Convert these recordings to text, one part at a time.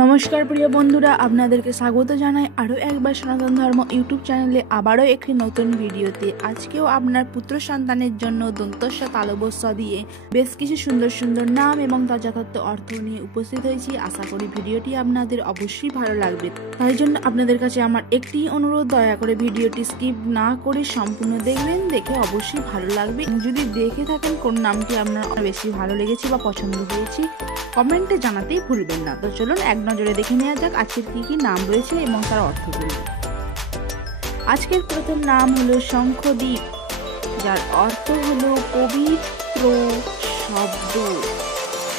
নমস্কার প্রিয় বন্ধুরা, আপনাদেরকে স্বাগত জানাই আরও একবার সনাতন ধর্ম ইউটিউব চ্যানেলে আবারও একটি নতুন ভিডিওতে। আজকেও আপনার পুত্র সন্তানের জন্য দন্তস্ব তালবস্য দিয়ে বেশ কিছু সুন্দর সুন্দর নাম এবং তার যথার্থ অর্থ নিয়ে উপস্থিত হয়েছি। আশা করি ভিডিওটি আপনাদের অবশ্যই ভালো লাগবে। তাই জন্য আপনাদের কাছে আমার একটি অনুরোধ, দয়া করে ভিডিওটি স্কিপ না করে সম্পূর্ণ দেখবেন, দেখে অবশ্যই ভালো লাগবে। যদি দেখে থাকেন কোন নামটি আপনার বেশি ভালো লেগেছে বা পছন্দ হয়েছে, কমেন্টে জানাতেই ভুলবেন না। তো চলুন এক নজরে দেখে নেওয়া যাক আজকের কি কি নাম রয়েছে এবং তার অর্থগুলো। আজকের প্রথম নাম হলো শঙ্খদ্বীপ, যার অর্থ হলো পবিত্র শব্দ।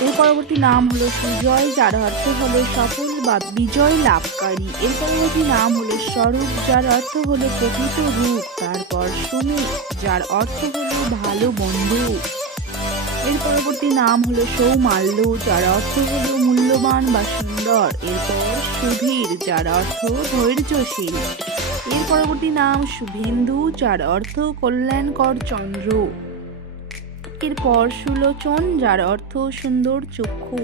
এর পরবর্তী নাম হলো সুজয়, যার অর্থ হলো সফল বা বিজয় লাভকারী। এর পরবর্তী নাম হলো স্বরূপ, যার অর্থ হলো প্রকৃত রূপ। তারপর সুমিত, যার অর্থ হলো ভালো বন্ধু। এর পরবর্তী নাম হলো সৌমাল্য, যার অর্থ হলো মূল্যবান বা সুন্দর। এরপর সুধীর, যার অর্থ ধৈর্যশীল। এর পরবর্তী নাম শুভেন্দু, যার অর্থ কল্যাণকর চন্দ্র। এরপর সুলোচন, যার অর্থ সুন্দর চক্ষু।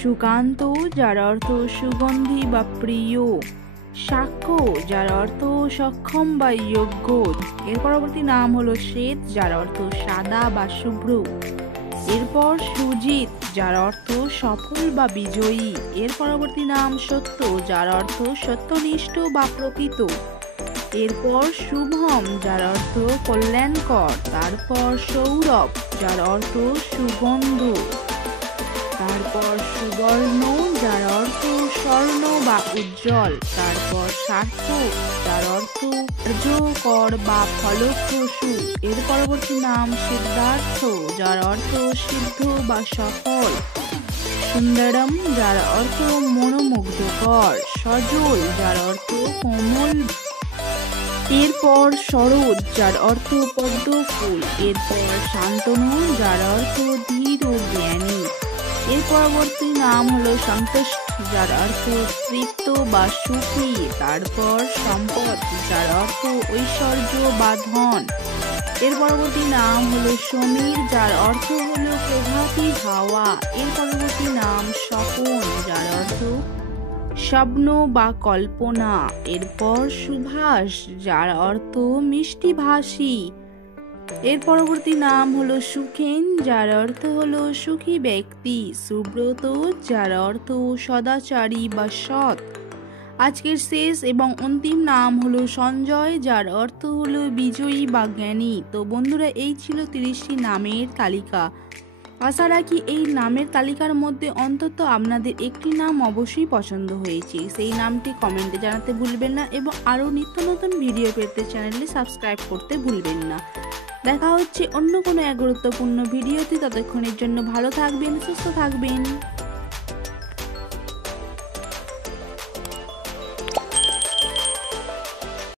সুকান্ত, যার অর্থ সুগন্ধি বা প্রিয়। সাক্ষ্য, যার অর্থ সক্ষম বা যোগ্য। এর পরবর্তী নাম হলো শ্বেত, যার অর্থ সাদা বা শুভ্র। এরপর সুজিত, যার অর্থ সফল বা বিজয়ী। এর পরবর্তী নাম সত্য, যার অর্থ সত্যনিষ্ঠ বা প্রকৃত। এরপর শুভম, যার অর্থ কল্যাণকর। তারপর সৌরভ, যার অর্থ সুগন্ধ। তারপর সুবর্ণ, যার অর্থ স্বর্ণ বা উজ্জ্বল। তারপর সার্থক, যার অর্থ কার্যকর বা ফলপ্রসূ। এর পরবর্তী নাম সিদ্ধার্থ, যার অর্থ সিদ্ধ বা সফল। সুন্দরম, যার অর্থ মনোমুগ্ধকর। সজল, যার অর্থ কোমল। এরপর শরৎ, যার অর্থ পদ্ম ফুল। এরপর শান্তনু, যার অর্থ ধীর ও জ্ঞানী। এর পরবর্তী নাম হলো সন্তোষ, যার অর্থ তৃপ্ত বা সুখী। তারপর সম্পদ, যার অর্থ ঐশ্বর্য বা ধন। এর পরবর্তী নাম হলো সমীর, যার অর্থ হলো প্রভাতী হাওয়া। এর পরবর্তী নাম স্বপন, যার অর্থ স্বপ্ন বা কল্পনা। এরপর সুভাষ, যার অর্থ মিষ্টিভাষী। এর পরবর্তী নাম হলো সুখেন, যার অর্থ হলো সুখী ব্যক্তি। সুব্রত, যার অর্থ সদাচারী বা সৎ। আজকের শেষ এবং অন্তিম নাম হলো সঞ্জয়, যার অর্থ হলো বিজয়ী বা জ্ঞানী। তো বন্ধুরা, এই ছিল 30টি নামের তালিকা। আশা রাখি এই নামের তালিকার মধ্যে অন্তত আপনাদের একটি নাম অবশ্যই পছন্দ হয়েছে। সেই নামটি কমেন্টে জানাতে ভুলবেন না এবং আরও নিত্য নতুন ভিডিও পেতে চ্যানেলটি সাবস্ক্রাইব করতে ভুলবেন না। দেখা হচ্ছে অন্য কোনো এক গুরুত্বপূর্ণ ভিডিওতে। ততক্ষণের জন্য ভালো থাকবেন, সুস্থ থাকবেন।